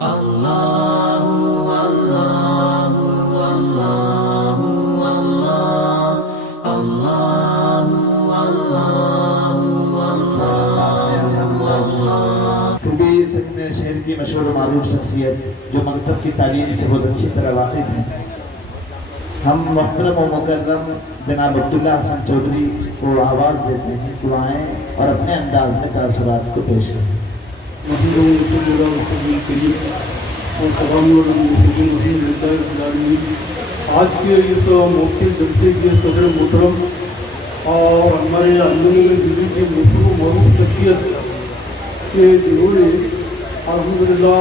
شہر کی مشہور و معروف شخصیت جو مکتب کی تعلیم سے بہت اچھی طرح واقف ہیں، ہم محترم و مکرم جناب عبداللہ حسن چودھری کو آواز دیتے ہیں کہ وہ آئیں اور اپنے انداز میں تاثرات کو پیش کریں۔ آج کے اس موقع جلسے کے صدر محترم اور ہمارے عالم ضلع کی مشہور و معروف شخصیت کے جنہوں نے الحمدللہ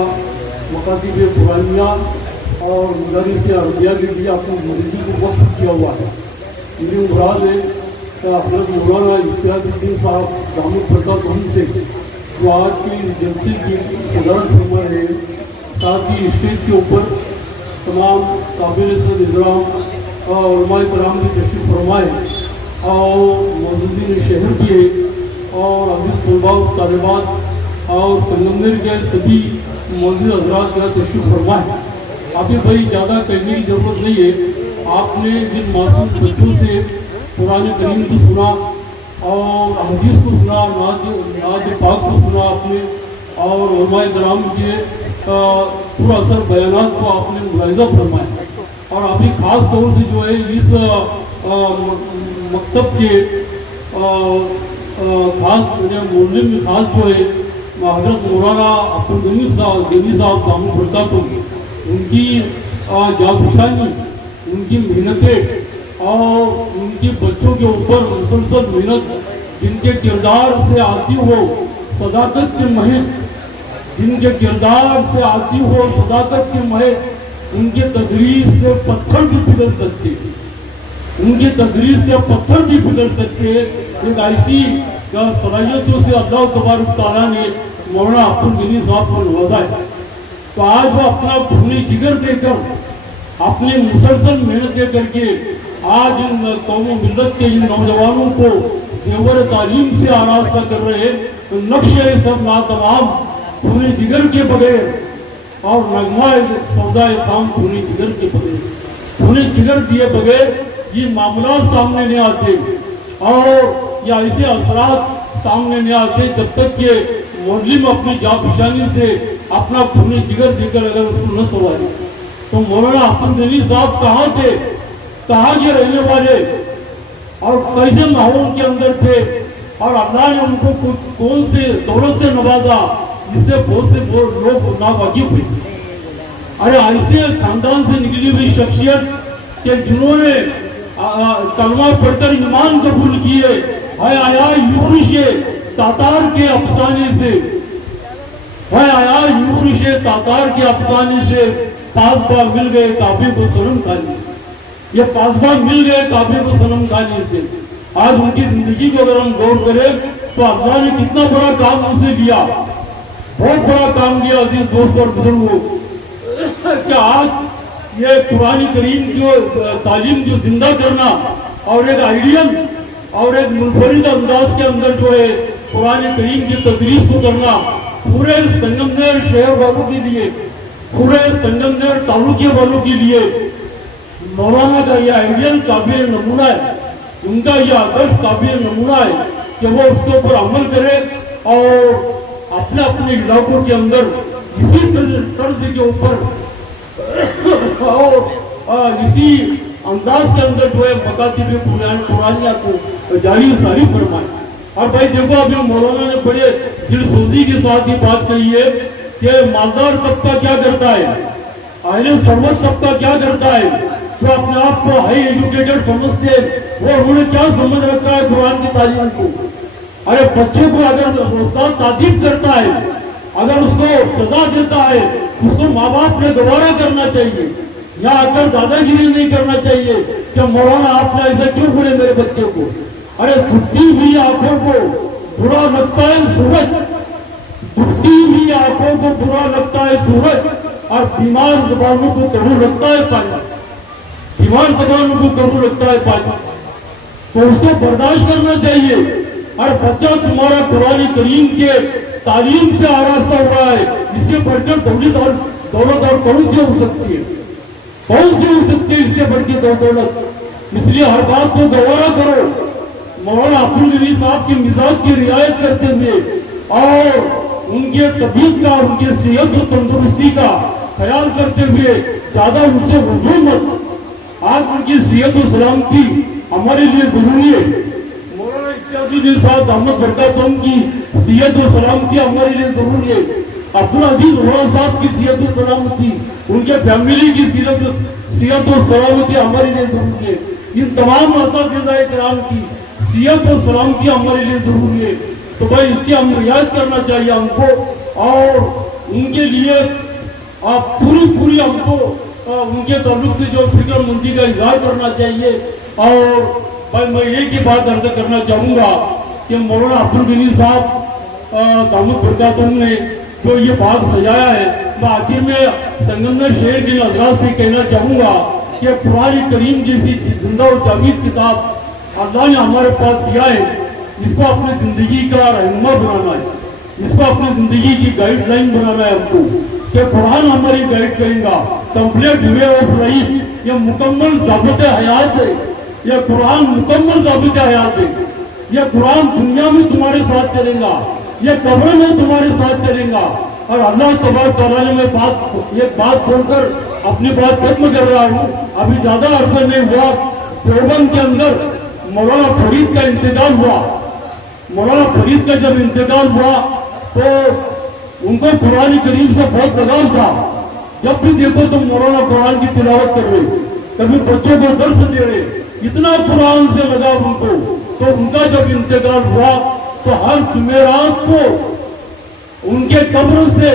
مکاتب قرآنیہ اور مدارس عربیہ کے لیے اپنی زندگی کو وقف کیا ہوا ہے۔ میری مراد ہے کہ حضرت مولانا اتحاد الدین صاحب دامت برکاتہم سے جو آج کی جلسے کی صدارت فرما رہے ہیں، ساتھ ہی اسٹیج کے اوپر تمام قابل احترام علماء کرام بھی تشریف فرمائے اور موجودین شہر بھی ہے اور عزیز طلباء و طالبات اور سنگمیر کے سبھی موجود حضرات کا تشریف فرمائے۔ ابھی بھائی زیادہ کہنے کی ضرورت نہیں ہے، آپ نے جن معصوم بچوں سے قرآن کریم کو سنا اور حدیث کو سنا، نعت پاک کو سنا آپ نے، اور علماء کرام کے پورا اثر بیانات کو آپ نے ملاحظہ فرمایا۔ اور ابھی خاص طور سے جو ہے اس مکتب کے خاص مولم میں خاص جو ہے حضرت مولانا عبدالغنی صاحب دامت برکاتہم، ان کی جاپشانی، ان کی محنتیں اور ان کے بچوں کے اوپر مسلسل محنت، جن کے کردار سے آتی ہو صداقت کی مہک، جن کے کردار سے آتی ہو صداقت کی مہک، ان کی تدریس سے پتھر بھی پگھل سکتے، ان کی تدریس سے پتھر بھی پگھل سکتے۔ ایک ایسی صلاحیتوں سے اللہ تبارک تعالیٰ نے مولانا عبدالغنی صاحب کو نوازا ہے۔ تو آج وہ اپنا خونی جگر دے کر، اپنی مسلسل محنتیں کر کے آج ان قوم و ملت کے ان نوجوانوں کو زیور تعلیم سے آراستہ کر رہے ہیں۔ نقش سب ناتمام خونی جگر کے بغیر اور نغمہ سودا کام خونی جگر کے بغیر، خونی جگر دیے بغیر یہ معاملات سامنے نہیں آتے اور یہ ایسے اثرات سامنے نہیں آتے جب تک کہ مولم اپنی جاپشانی سے اپنا خونی جگر دے کر اگر اس کو نہ سوارے۔ تو مولانا عبدالغنی صاحب کہاں تھے، کہاں کے رہنے والے اور کیسے ماحول کے اندر تھے، اور اللہ نے ان کو کون سے دولت سے نوازا جس سے بہت سے لوگ ناواقف ہوئے۔ ارے ایسے خاندان سے نکلی ہوئی شخصیت کہ جنہوں نے کلمہ پڑھ کر ایمان قبول کیے، آیا یورش تاتار کے افسانے سے، آیا یورش تاتار کے افسانے سے پاسباں مل گئے کعبے کو صنم کھانے، یہ پاسباں مل گئے کعبے کو صنم کھانے سے۔ آج ان کی زندگی کو اگر ہم غور کریں تو اللہ نے کتنا بڑا کام ان سے لیا، بہت بڑا کام لیا عزیز دوست اور بزرگوں، کہ آج یہ قرآن کریم کی تعلیم کو زندہ کرنا اور ایک آئیڈیل اور ایک منفرد انداز کے اندر جو ہے قرآن کریم کی تدریس کو کرنا، پورے سنگمیر شہر والوں کے لیے، پورے سنگمیر تعلقے والوں کے لیے مولانا کا یہ آئیڈیل قابل نمونہ ہے، ان کا یہ آدرش قابل نمونہ ہے کہ وہ اس کے اوپر عمل کرے اور اپنے اپنے علاقوں کے اندر اسی طرز کے اوپر اور اسی انداز کے اندر جو ہے مکاتب قرآنیہ کو جاری ساری فرمائے۔ اور بھائی دیکھو ابھی مولانا نے بڑے دل سوزی کے ساتھ یہ بات کہی ہے کہ مالدار طبقہ کیا کرتا ہے، اہل ثروت طبقہ کیا کرتا ہے، جو اپنے آپ کو ہائی ایجوکیٹڈ سمجھتے ہیں، وہ انہوں نے کیا سمجھ رکھا ہے قرآن کی تعلیم کو۔ ارے بچے کو اگر استاد تعریف کرتا ہے، اگر اس کو سزا دیتا ہے، اس کو ماں باپ نے گوارا کرنا چاہیے، یا اگر دادا گیری نہیں کرنا چاہیے کہ مولانا آپ نے ایسا کیوں بولے میرے بچے کو۔ ارے دکھتی ہوئی آنکھوں کو برا لگتا ہے سورج، دکھتی ہوئی آنکھوں کو برا لگتا ہے سورج، اور بیمار زبانوں کو قبول لگتا ہے پانی، بیمار زبانوں کو قبول لگتا ہے پانی، تو اس کو برداشت کرنا چاہیے۔ اور بچہ تمہارا قرآن کریم کے تعلیم سے آراستہ ہوا ہے، اس سے بڑھ کر دولت اور کون سی ہو سکتی ہے؟ کون سی ہو سکتی ہے اس سے بڑھ کے دولت؟ اس لیے ہر بات کو گوارا کرو، مولانا عبدالغنی صاحب کے مزاج کی رعایت کرتے ہوئے اور ان کے طبیعت کا اور ان کے صحت و تندرستی کا خیال کرتے ہوئے زیادہ ان سے رجوع مت۔ آج ان کی صحت و سلامتی ہمارے لیے ضروری ہے۔ مولانا اختیارالدین صاحب دامت برکاتہم کی صحت و سلامتی ہمارے لیے ضروری ہے۔ عبدالعزیز وہرا صاحب کی صحت و سلامتی، ان کے فیملی کی صحت و سلامتی ہمارے لیے ضروری ہے۔ ان تمام اساتذہ کرام کی صحت و سلامتی ہمارے لیے ضروری ہے۔ تو بھائی اس کی ہم رعایت کرنا چاہیے ہم کو، اور ان کے لیے آپ پوری ہم کو ان کے تعلق سے جو فکر مندی کا اظہار کرنا چاہیے۔ اور بھائی میں ایک ہی بات عرض کرنا چاہوں گا کہ مولانا عبدالغنی صاحب دامت برکاتہم نے جو یہ بات سجایا ہے، میں آخر میں سنگمنر شہر کے حضرات سے کہنا چاہوں گا کہ قرآن کریم جیسی زندہ و جاوید کتاب اللہ نے ہمارے پاس دیا ہے، جس کو اپنے زندگی کا رہنما بنانا ہے، جس کو اپنی زندگی کی گائیڈ لائن بنانا ہے ہم کو، کہ قرآن ہماری گائیڈ کرے گا۔ کمپلیٹ وے آف لائف، یہ مکمل ضابط حیات ہے، یہ قرآن مکمل ضابط حیات ہے۔ یہ قرآن دنیا میں تمہارے ساتھ چلے گا، یہ قبر میں تمہارے ساتھ چلے گا۔ اور اللہ تبارک تعالیٰ نے میں ایک بات کھول کر اپنی بات ختم کر رہا ہوں۔ ابھی زیادہ عرصہ نہیں ہوا، دیوبند کے اندر مولانا فرید کا انتقال ہوا۔ مولانا فرید کا جب انتقال ہوا تو ان کو قرآن کریم سے بہت لگاؤ تھا۔ جب بھی دیکھو تو مولانا قرآن کی تلاوت کر رہے، کبھی بچوں کو درس دے رہے، اتنا قرآن سے لگاؤ ان کو۔ تو ان کا جب انتقال ہوا تو ہر جمعرات کو ان کے قبر سے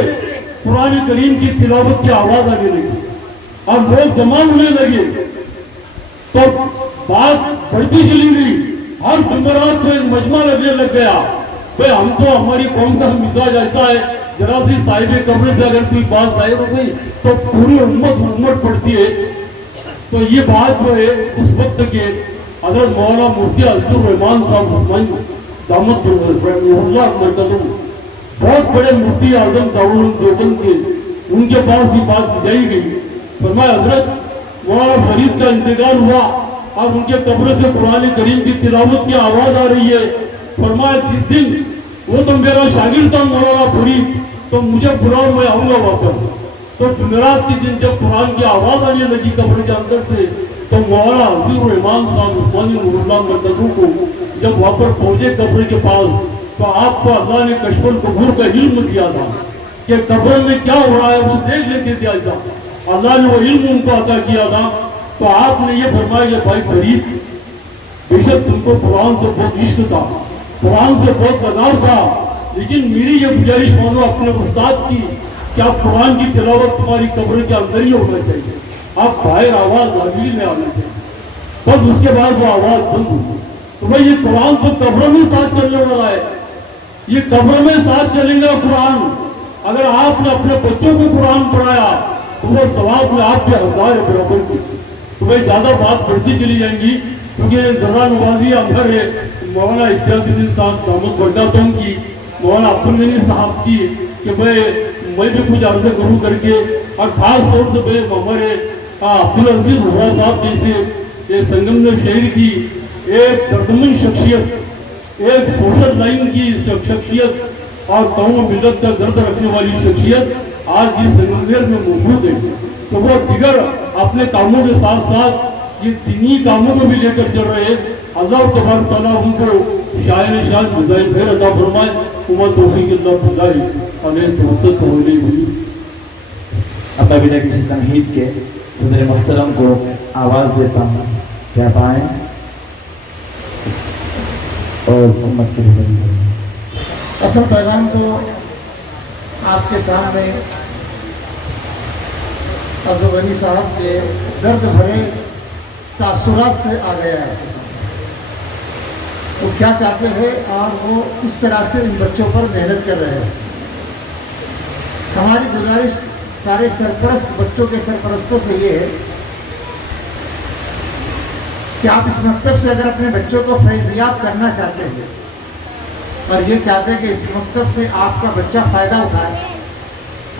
قرآن کریم کی تلاوت کی آواز آنے لگی اور لوگ جمع ہونے لگے، تو بات بڑھتی چلی گئی۔ ہر جمعرات میں مجمع لگنے لگ گیا۔ بھئی ہم تو ہماری قوم کا مزاج ایسا ہے، ذرا سی صاحب قبر سے اگر کوئی بات ظاہر ہو گئی تو پوری امت پڑتی ہے۔ تو یہ بات جو ہے اس وقت کے حضرت مولانا مفتی عزیز الرحمان صاحب عثمانی دامت برکاتہم، بہت بڑے مفتی اعظم دارالعلوم دیوبند کے، ان کے پاس یہ بات جائی گئی۔ فرمایا حضرت مولانا فرید کا انتقال ہوا اور ان کے قبر سے قرآن کریم کی تلاوت کی آواز آ رہی ہے۔ فرمایا جس دن وہ تو میرا شاگرد تھا مولانا فرید، تو مجھے بلاؤ میں آؤں گا واپس۔ تو جمعرات کے دن جب قرآن کی آواز آنے لگی قبر کے اندر سے، تو مولانا عزیز الرحمان صاحب عثمانی نور اللہ مرکزوں کو جب وہاں پر پہنچے قبر کے پاس، تو آپ کو اللہ نے کشف القبور کا علم دیا تھا کہ قبر میں کیا ہو رہا ہے وہ دیکھ لیتے تھے آج تک، اللہ نے وہ علم ان کو عطا کیا تھا۔ تو آپ نے یہ فرمایا کہ بھائی فرید، بے شک تم کو قرآن سے بہت عشق تھا، قرآن سے بہت لگاؤ تھا، لیکن میری یہ گزارش مانو اپنے استاد کی کہ آپ قرآن کی تلاوت تمہاری قبر کے اندر ہی ہونا چاہیے، آپ باہر آواز لاغیر میں آنا چاہیے۔ بس اس کے بعد وہ آواز بند ہوئی۔ تو بھائی یہ قرآن تو قبر میں ساتھ چلنے والا ہے، یہ قبر میں ساتھ چلے گا قرآن۔ اگر آپ نے اپنے بچوں کو قرآن پڑھایا تو وہ ثواب میں آپ کے حقدار برابر کی۔ تو بھائی زیادہ بات بڑھتی چلی جائیں گی، کیونکہ ذرا نوازی اندر ہے مولانا اختیارالدین صاحب دامت برکاتہم کی، مولانا عبدالغنی صاحب کی، کہ بھائی میں بھی کچھ عرض کروں کر کے، اور خاص طور سے بھائی ہمارے عبدالعزیز وہرا صاحب جیسے یہ سنگمنر شہر کی ایک دردمند شخصیت، ایک سوشل لائن کی شخصیت اور قوم و ملت کا درد رکھنے والی شخصیت آج اس سنگمنر میں موجود ہے۔ تو وہ دیگر اپنے کاموں کے ساتھ ساتھ یہ دینی کاموں کو بھی لے کر چل رہے ہیں۔ اللہ تبارک تعالیٰ ان کو شاعر شان جزائے خیر عطا فرمائے، امت توفیق اللہ بھلائی علیہ توقت ہونے ہوئی۔ اب بنا کسی تنہید کے صدر محترم کو آواز دیتا ہوں کہ آپ آئیں اور امت کے لیے اصل پیغام تو آپ کے سامنے عبدالغنی صاحب کے درد بھرے تاثرات سے آ گیا ہے۔ وہ کیا چاہتے ہیں اور وہ کس طرح سے ان بچوں پر محنت کر رہے ہیں۔ ہماری گزارش سارے سرپرست بچوں کے سرپرستوں سے یہ ہے کہ آپ اس مکتب سے اگر اپنے بچوں کو فیضیاب کرنا چاہتے ہیں اور یہ چاہتے ہیں کہ اس مکتب سے آپ کا بچہ فائدہ اٹھائے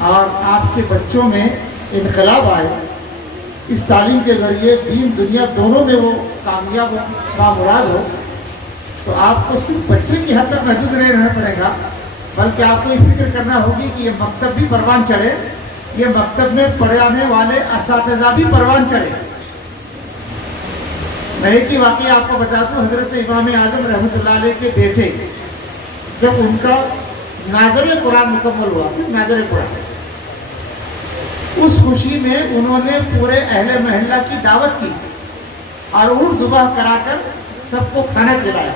اور آپ کے بچوں میں انقلاب آئے، اس تعلیم کے ذریعے دین دنیا دونوں میں وہ کامیاب ہو، بامراد ہو، تو آپ کو صرف بچے کی حد تک محدود نہیں رہنا پڑے گا، بلکہ آپ کو یہ فکر کرنا ہوگی کہ یہ مکتب بھی پروان چڑھے، یہ مکتب میں پڑھانے والے اساتذہ بھی پروان چڑھے۔ میں ایک ہی واقعہ آپ کو بتا دوں، حضرت امام اعظم رحمۃ اللہ علیہ کے بیٹے جب ان کا ناظر قرآن مکمل ہوا، صرف ناظر قرآن، اس خوشی میں انہوں نے پورے اہل محلہ کی دعوت کی اور اونٹ ذبح کرا کر سب کو کھانا کھلایا،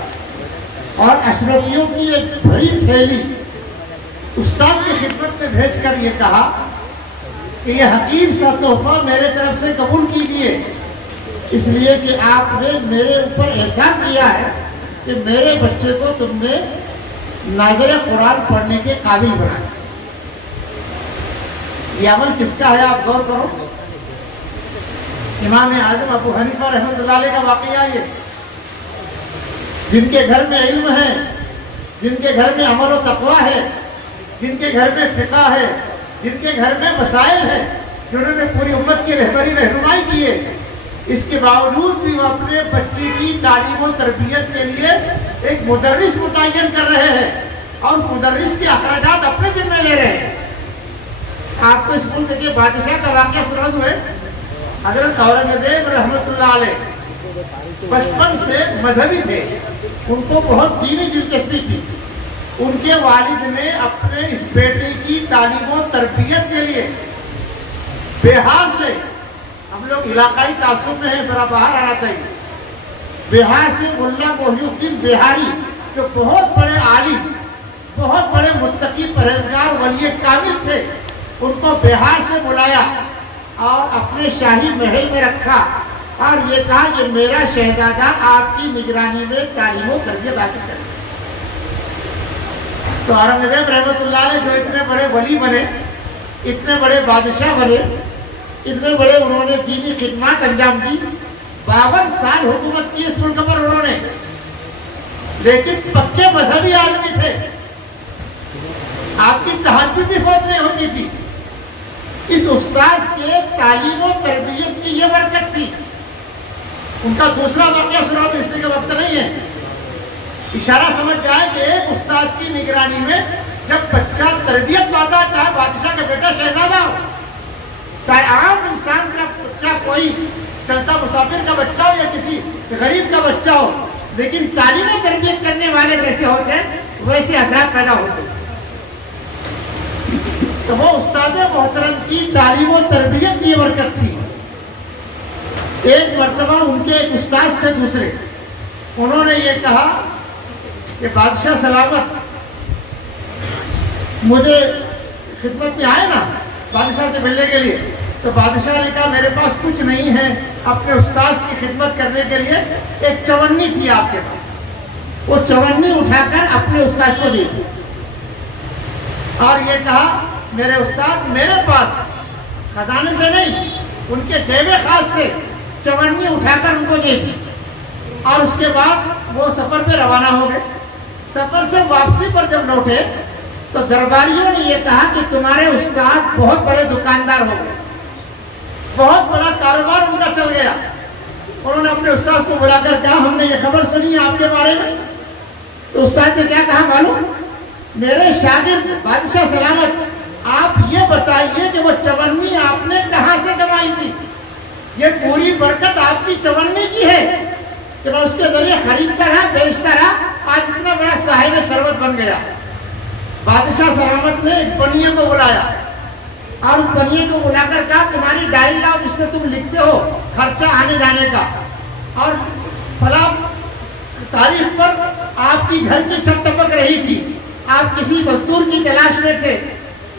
اور اشرفیوں کی ایک بڑی تھیلی استاد کی خدمت میں بھیج کر یہ کہا کہ یہ حقیر سا تحفہ میرے طرف سے قبول کیجیے، اس لیے کہ آپ نے میرے اوپر احسان کیا ہے کہ میرے بچے کو تم نے ناظر قرآن پڑھنے کے قابل بنایا۔ یہ عمل کس کا ہے آپ غور کرو۔ امام اعظم ابو حنیفہ رحمۃ اللہ علیہ کا واقعہ یہ، جن کے گھر میں علم ہے، جن کے گھر میں عمل و تقویٰ ہے، جن کے گھر میں فقہ ہے، جن کے گھر میں مسائل ہے، جنہوں نے پوری امت کی رہنمائی کی ہے، اس کے باوجود بھی وہ اپنے بچے کی تعلیم و تربیت کے لیے ایک مدرس متعین کر رہے ہیں اور اس مدرس کے اخراجات اپنے ذمہ لے رہے ہیں۔ آپ کو اس ملک کے بادشاہ کا واقعہ سنا دوں ہے، حضرت اورنگزیب رحمۃ اللہ علیہ بچپن سے مذہبی تھے، ان کو بہت دینی دلچسپی تھی۔ ان کے والد نے اپنے اس بیٹے کی تعلیم و تربیت کے لیے بہار سے، ہم لوگ علاقائی تعصب میں ہیں، ذرا باہر آنا چاہیے، بہار سے ملا محی الدین بہاری جو بہت بڑے عالم، بہت بڑے متقی پرہیزگار ولی کامل تھے، ان کو بہار سے بلایا اور اپنے شاہی محل میں رکھا اور یہ کہا کہ میرا شہزادہ آپ کی نگرانی میں تعلیم و تربیت حاصل کرے۔ تو اورنگزیب رحمۃ اللہ علیہ جو اتنے بڑے ولی بنے، اتنے بڑے بادشاہ بنے، اتنے بڑے انہوں نے دینی خدمات انجام دی، 52 سال حکومت کی اس ملک پر انہوں نے، لیکن پکے مذہبی آدمی تھے، آپ کی تہجد بھی فوت نہیں ہوتی تھی۔ اس استاذ کے تعلیم و تربیت کی یہ برکت تھی۔ ان کا دوسرا واقعہ سنا تو اس لیے کہ وقت نہیں ہے، اشارہ سمجھ جائے کہ ایک استاذ کی نگرانی میں جب بچہ تربیت پاتا، چاہے بادشاہ کا بیٹا شہزادہ ہو، چاہے عام انسان کا بچہ، کوئی چلتا مسافر کا بچہ ہو یا کسی غریب کا بچہ ہو، لیکن تعلیم و تربیت کرنے والے ویسے ہوتے ہیں، ویسے اثرات پیدا ہوتے ہیں۔ تو وہ استاد محترم کی تعلیم و تربیت کی برکت تھی۔ ایک مرتبہ ان کے ایک استاد تھے دوسرے، انہوں نے یہ کہا کہ بادشاہ سلامت، مجھے خدمت میں آئے نا بادشاہ سے ملنے کے لیے، تو بادشاہ نے کہا میرے پاس کچھ نہیں ہے، اپنے استاذ کی خدمت کرنے کے لیے ایک چونی تھی آپ کے پاس، وہ چونی اٹھا کر اپنے استاذ کو دی اور یہ کہا میرے استاد میرے پاس خزانے سے نہیں، ان کے جیب خاص سے چونی اٹھا کر ان کو دے دی، اور اس کے بعد وہ سفر پہ روانہ ہو گئے۔ سفر سے واپسی پر جب لوٹے تو درباریوں نے یہ کہا کہ تمہارے استاد بہت بڑے دکاندار ہو گئے، بہت بڑا کاروبار ان کا چل گیا۔ انہوں نے اپنے استاد کو بلا کر کہا ہم نے یہ خبر سنی آپ کے بارے میں۔ تو استاد نے کیا کہا معلوم؟ میرے شاگرد بادشاہ سلامت، آپ یہ بتائیے کہ وہ چونی آپ نے کہاں سے کمائی تھی؟ یہ پوری برکت آپ کی چونی کی ہے کہ میں اس کے ذریعے خریدتا رہا، بیچتا رہا، آج اتنا بڑا صاحب ثروت بن گیا۔ بادشاہ سلامت نے ایک بنیے کو بلایا اور اس بنیے کو بلا کر کہا تمہاری ڈائری لاؤ جس میں تم لکھتے ہو خرچہ آنے جانے کا، اور فلاں تاریخ پر آپ کی گھر کی چھت ٹپک رہی تھی، آپ کسی مزدور کی تلاش میں تھے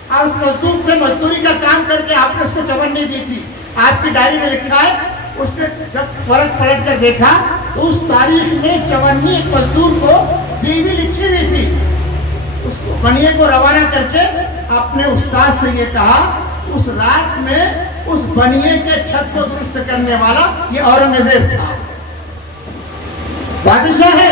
اور اس مزدور سے مزدوری کا کام کر کے آپ نے اس کو چونی دی تھی، آپ کی ڈائری میں لکھا ہے۔ اس نے جب پلٹ کر دیکھا تو اس تاریخ میں چونی ایک مزدور کو دی ہوئی لکھی ہوئی تھی۔ اس بنیے کو روانہ کر کے اپنے استاد سے یہ کہا اس رات میں اس بنیے کے چھت کو درست کرنے والا یہ اورنگزیب تھا، بادشاہ ہے،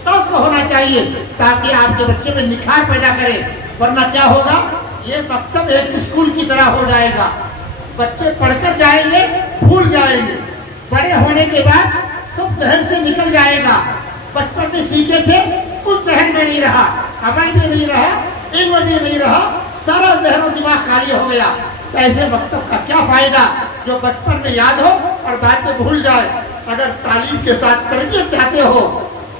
استاذ کو ہونا چاہیے تاکہ آپ کے بچے میں نکھار پیدا کرے، ورنہ کیا ہوگا، یہ مکتب ایک اسکول کی طرح ہو جائے گا، بچے پڑھ کر جائیں گے، بھول جائیں گے، بڑے ہونے کے بعد سب ذہن سے نکل جائے گا، بچپن میں سیکھے تھے کچھ ذہن میں نہیں رہا، عمل بھی نہیں رہا، علم بھی نہیں رہا، سارا ذہن و دماغ خالی ہو گیا۔ تو ایسے مکتب کا کیا فائدہ جو بچپن میں یاد ہو اور بعد میں بھول جائے۔ اگر تعلیم کے ساتھ تربیت چاہتے ہو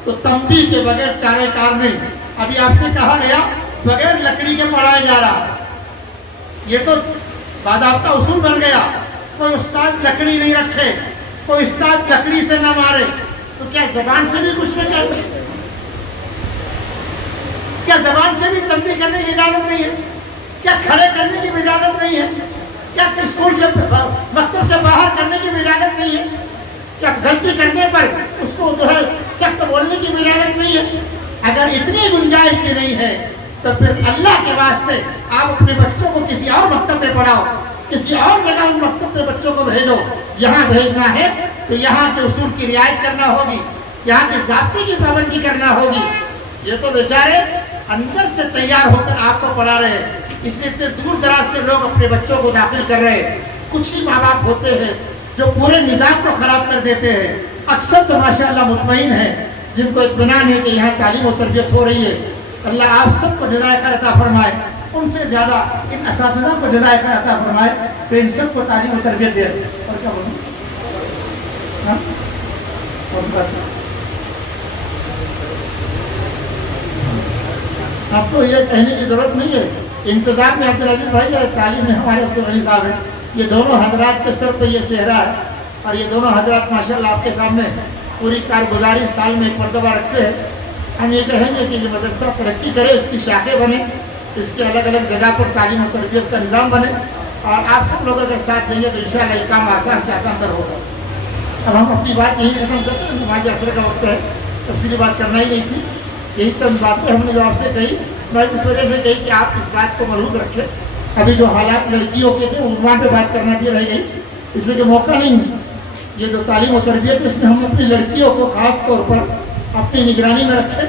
تو تنبیہ کے بغیر چارہ کار نہیں۔ ابھی آپ سے کہا گیا بغیر لکڑی کے پڑھایا جا رہا، یہ تو باضابطہ اصول بن گیا، کوئی استاد لکڑی نہیں رکھے، کوئی استاد لکڑی سے نہ مارے، تو کیا زبان سے بھی کچھ نہیں کرتے؟ کیا زبان سے بھی تنبیہ کرنے کی اجازت نہیں ہے؟ کیا کھڑے کرنے کی بھی اجازت نہیں ہے؟ کیا اسکول سے مکتب سے باہر کرنے کی بھی اجازت نہیں ہے؟ کیا غلطی کرنے پر اس کو جو ہے سخت بولنے کی بھی اجازت نہیں ہے؟ اگر اتنی گنجائش بھی نہیں ہے تو پھر اللہ کے واسطے آپ اپنے بچوں کو کسی اور مکتب میں پڑھاؤ، کسی اور جگہ ان مکتب میں بچوں کو بھیجو۔ یہاں بھیجنا ہے تو یہاں کے اصول کی رعایت کرنا ہوگی، یہاں کے ضابطے کی پابندی کرنا ہوگی۔ یہ تو بیچارے اندر سے تیار ہو کر آپ کو پڑھا رہے ہیں، اس لیے اتنے دور دراز سے لوگ اپنے بچوں کو داخل کر رہے ہیں۔ کچھ ہی ماں باپ ہوتے ہیں جو پورے نظام کو خراب کر دیتے ہیں، اکثر تو ماشاءاللہ مطمئن ہیں جن کو اطمینان ہے کہ یہاں تعلیم و تربیت ہو رہی ہے۔ اللہ آپ سب کو جزائے خیر عطا فرمائے، ان سے زیادہ ان اساتذہ کو جزائے خیر عطا فرمائے تو ان سب کو تعلیم و تربیت دے۔ اور کیا بولوں؟ اب تو یہ کہنے کی ضرورت نہیں ہے، انتظام میں عبدالعزیز بھائی ہے، تعلیم میں ہمارے عبدالغنی صاحب ہیں، یہ دونوں حضرات کے سر پہ یہ صحرا ہے، اور یہ دونوں حضرات ماشاءاللہ آپ کے سامنے پوری کارگزاری سال میں ایک مرتبہ رکھتے ہیں۔ ہم یہ کہیں گے کہ یہ مدرسہ ترقی کرے، اس کی شاخیں بنے، اس کے الگ الگ جگہ پر تعلیم و تربیت کا نظام بنے، اور آپ سب لوگ اگر ساتھ دیں گے تو انشاءاللہ یہ کام آسان سے آسان تر ہوگا۔ اب ہم اپنی بات یہی ختم کرتے ہیں، نماز عصر کا وقت ہے، تفصیلی بات کرنا ہی نہیں تھی، یہی چند باتیں ہم نے جو آپ سے کہی، میں اس وجہ سے کہی کہ آپ اس بات کو ملحوظ رکھیں۔ ابھی جو حالات لڑکیوں کے تھے عنوان پہ بات کرنا تھی رہ گئی، اس لیے کہ موقع نہیں ہے۔ یہ جو تعلیم و تربیت ہے اس میں ہم اپنی لڑکیوں کو خاص طور پر اپنی نگرانی میں رکھیں۔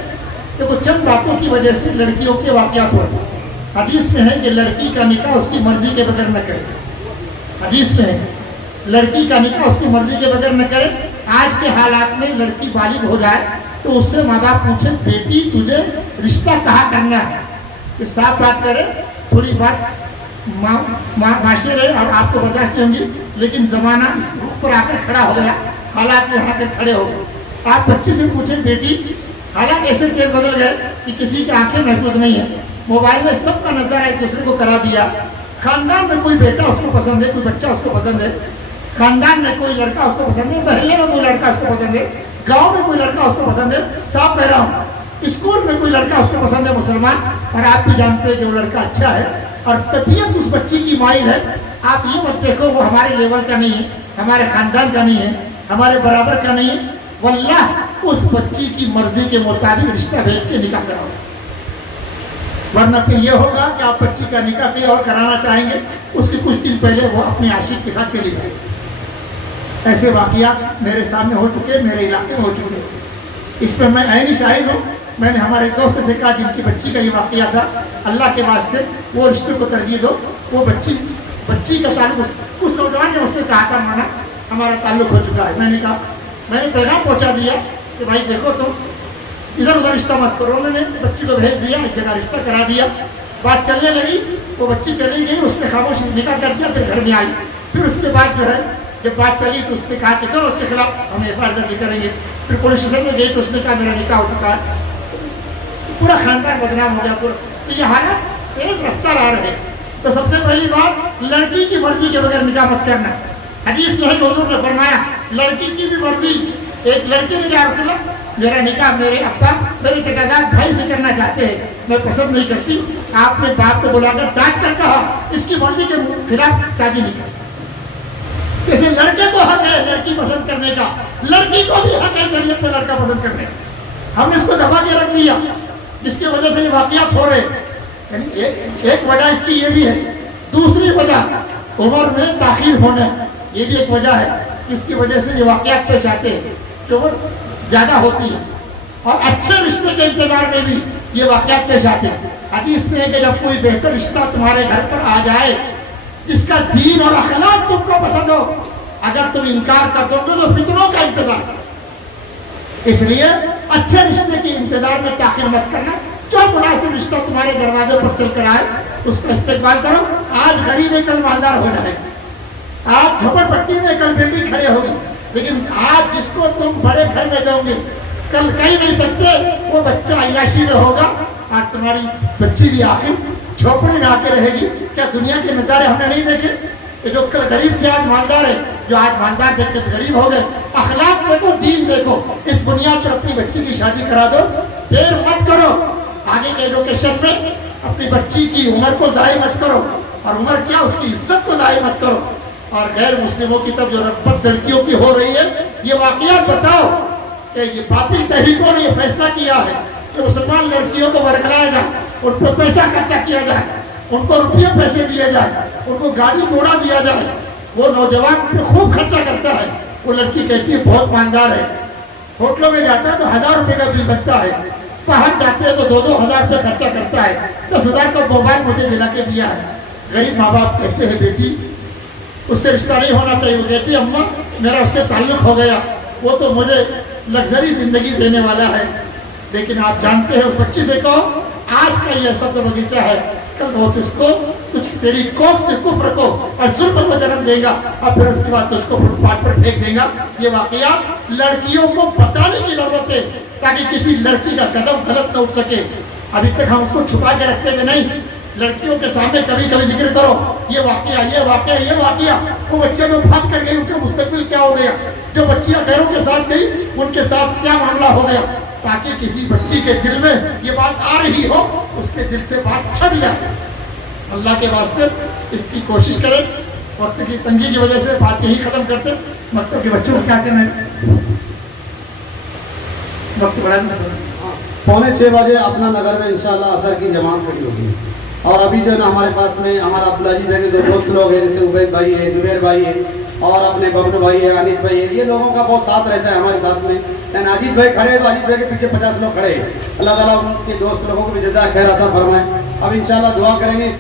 دیکھو چند باتوں کی وجہ سے لڑکیوں کے واقعات ہو رہے ہیں۔ حدیث میں ہے کہ لڑکی کا نکاح اس کی مرضی کے بغیر نہ کرے، حدیث میں ہے لڑکی کا نکاح اس کی مرضی کے بغیر نہ کرے۔ آج کے حالات میں لڑکی بالغ ہو جائے تو اس سے ماں باپ پوچھیں بیٹی تجھے رشتہ کہاں کرنا ہے، کہ صاف بات کرے، تھوڑی بات معاشرے رہے اور آپ کو برداشت نہیں ہوں گی، لیکن زمانہ اس رخ پر آ کر کھڑا ہو گیا، حالات یہاں کر کھڑے ہو گئے۔ آپ بچی سے پوچھیں بیٹی، حالات ایسے تیز بدل گئے کہ کسی کی آنکھیں محفوظ نہیں ہیں، موبائل میں سب کا نظر ایک دوسرے کو کرا دیا، خاندان میں کوئی بیٹا اس کو پسند ہے، کوئی بچہ اس کو پسند ہے، خاندان میں کوئی لڑکا اس کو پسند ہے، محلے میں کوئی لڑکا اس کو پسند ہے، گاؤں میں کوئی لڑکا اس کو پسند ہے، صاف کہہ رہا ہوں، اسکول میں کوئی لڑکا اس کو پسند ہے مسلمان، اور آپ بھی جانتے ہیں کہ وہ لڑکا اچھا ہے اور طبیعت اس بچی کی مائل ہے۔ آپ یہ مت دیکھو وہ ہمارے لیول کا نہیں ہے، ہمارے خاندان کا نہیں ہے، ہمارے برابر کا نہیں ہے، واللہ اس بچی کی مرضی کے مطابق رشتہ بھیج کے نکاح کراؤ، ورنہ پھر یہ ہوگا کہ آپ بچی کا نکاح پہ اور کرانا چاہیں گے، اس کے کچھ دن پہلے وہ اپنے عاشق کے ساتھ چلی جائے۔ ایسے واقعات میرے سامنے ہو چکے، میرے علاقے میں ہو چکے، اس پہ میں عینی شاہد ہوں۔ میں نے ہمارے دوست سے کہا جن کی بچی کا یہ واقعہ تھا، اللہ کے واسطے وہ رشتے کو ترجیح دو، وہ بچی کا تعلق اس نوجوان نے مجھ سے کہا تھا مانا ہمارا تعلق ہو چکا ہے۔ میں نے کہا، میں نے پیغام پہنچا دیا کہ بھائی دیکھو تم ادھر ادھر رشتہ مت کرو۔ انہوں نے بچی کو بھیج دیا، ایک جگہ رشتہ کرا دیا، بات چلنے لگی، وہ بچی چلی گئی، اس نے خاموش نکاح کر دیا، پھر گھر میں آئی، پھر اس کے بعد جو ہے جب بات چلی تو اس نے کہا کہ چلو اس کے خلاف ہم ایف آئی آر درج کریں گے۔ پھر پولیس اسٹیشن میں گئی تو اس نے کہا میرا نکاح ہو چکا ہے، پورا خاندان بدنام ہو گیا پورا۔ تو یہ حالت تیز رفتار آ رہے ہیں۔ تو سب سے پہلی بات، لڑکی کی مرضی کے بغیر نکاح مت کرنا۔ حدیث میں ہے کہ حضور نے فرمایا لڑکی کی بھی مرضی، ایک لڑکی نے کہا رسول اللہ میرا نکاح میرے ابا میرے ٹھیکیدار بھائی سے کرنا چاہتے ہیں، میں پسند نہیں کرتی۔ آپ نے باپ کو بلا کر ڈانٹ کر کہا اس کی مرضی کے خلاف شادی نہیں کرتی۔ جیسے لڑکے کو حق ہے لڑکی پسند کرنے کا، لڑکی کو بھی حق ہے شریعت میں لڑکا پسند کرنے کا۔ ہم نے اس کو دبا کے رکھ دیا، جس کی وجہ سے یہ واقعات ہو رہے ہیں۔ یعنی ایک وجہ اس کی یہ بھی ہے، دوسری وجہ عمر میں تاخیر ہونا، یہ بھی ایک وجہ ہے جس کی وجہ سے یہ واقعات پیش آتے ہیں کہ عمر زیادہ ہوتی ہے۔ اور اچھے رشتے کے انتظار میں بھی یہ واقعات پیش آتے ہیں۔ حدیث میں ہے کہ جب کوئی بہتر رشتہ تمہارے گھر پر آ جائے جس کا دین اور اخلاق تم کو پسند ہو، اگر تم انکار کر دو گے تو فتنوں کا انتظار کرو۔ اس لیے اچھے رشتے کے انتظار میں تاخیر مت کرنا، جو مناسب رشتہ تمہارے دروازے پر چل کر آئے اس کا استقبال کرو۔ آج غریب ہے کل مالدار ہو جائے گا، آج جھوپڑ پٹی میں کل بلڈنگ کھڑے ہوگی، لیکن آج جس کو تم بڑے گھر میں دو گے کل کہہ نہیں سکتے وہ بچہ عیاشی میں ہوگا، اور تمہاری بچی بھی آخر جھوپڑی میں آ کے رہے گی۔ کیا دنیا کے نظارے ہم نے نہیں دیکھے کہ جو کل غریب تھے آج مالدار ہے، جو آج مالدار تھے کل غریب ہو گئے؟ اخلاق دیکھو، دین دیکھو، اس بنیاد پر اپنی بچی کی شادی کرا دو، دیر مت کرو۔ آگے کے ایجوکیشن میں اپنی بچی کی عمر کو ضائع مت کرو، اور عمر کیا اس کی عزت کو ضائع مت کرو۔ اور غیر مسلموں کی طرف جو رغبت لڑکیوں کی ہو رہی ہے، یہ واقعات بتاؤ کہ یہ باطل تحریکوں نے یہ فیصلہ کیا ہے کہ مسلمان لڑکیوں کو ورگلایا جائے، ان پر پیسہ خرچہ کیا جائے، ان کو روپیے پیسے دیے جائے، ان کو گاڑی گھوڑا دیا جائے۔ وہ نوجوان پہ خوب خرچہ کرتا ہے، وہ لڑکی کہتی ہے بہت مالدار ہے، ہوٹلوں میں جاتا ہے تو 1000 روپے کا بل بنتا ہے، باہر جاتے ہیں تو 2,000 روپے خرچہ کرتا ہے، 10,000 کا موبائل مجھے دلا کے دیا ہے۔ غریب ماں باپ کہتے ہیں بیٹی اس سے رشتہ نہیں ہونا چاہیے، وہ کہتی ہے اماں میرا اس سے تعلق ہو گیا، وہ تو مجھے لگژری زندگی دینے والا ہے۔ لیکن آپ جانتے ہیں اس بچی سے کہو آج کا یہ سبز باغیچہ ہے، کل وہ تجھ کو تیری کوکھ سے کفر کو اور ظلم کو جنم دے گا، اور پھر اس کے بعد تجھ کو فٹ پاتھ پر پھینک دے گا۔ یہ واقعات لڑکیوں کو بتانے کی ضرورت ہے تاکہ کسی لڑکی کا قدم غلط نہ اٹھ سکے۔ ابھی تک ہم اس کو چھپا کے رکھتے تھے، نہیں، لڑکیوں کے سامنے کبھی کبھی ذکر کرو، یہ واقعہ یہ واقعہ یہ واقعہ، وہ بچیاں جو بھاگ کر گئی ان کا مستقبل کیا ہو گیا، جو بچیاں غیروں کے ساتھ گئی ان کے ساتھ کیا معاملہ ہو گیا، تاکہ کسی بچی کے دل میں یہ بات آ رہی ہو اس کے دل سے بات چھٹ جائے۔ اللہ کے واسطے اس کی کوشش کریں۔ وقت کی تنگی کی وجہ سے بات یہی ختم کرتے، مکتب کے بچوں کو کیا کہنا ہے؟ وقت بڑا 5:45 بجے اپنا نگر میں انشاءاللہ عصر کی جماعت کھڑی ہوگی، اور ابھی جو ہے نا ہمارے پاس میں ہمارا عبدالعزیز بھائی کے 2 دوست لوگ ہیں، جیسے عبید بھائی ہے، زبیر بھائی ہے، اور اپنے ببلو بھائی ہے، انیس بھائی ہے، یہ لوگوں کا بہت ساتھ رہتا ہے ہمارے ساتھ میں۔ یعنی عزیز بھائی کھڑے ہیں تو عزیز بھائی کے پیچھے 50 لوگ کھڑے ہیں۔ اللہ تعالیٰ ان کے دوست لوگوں کو بھی جزائے خیر عطا فرمائے۔ اب انشاءاللہ دعا کریں گے۔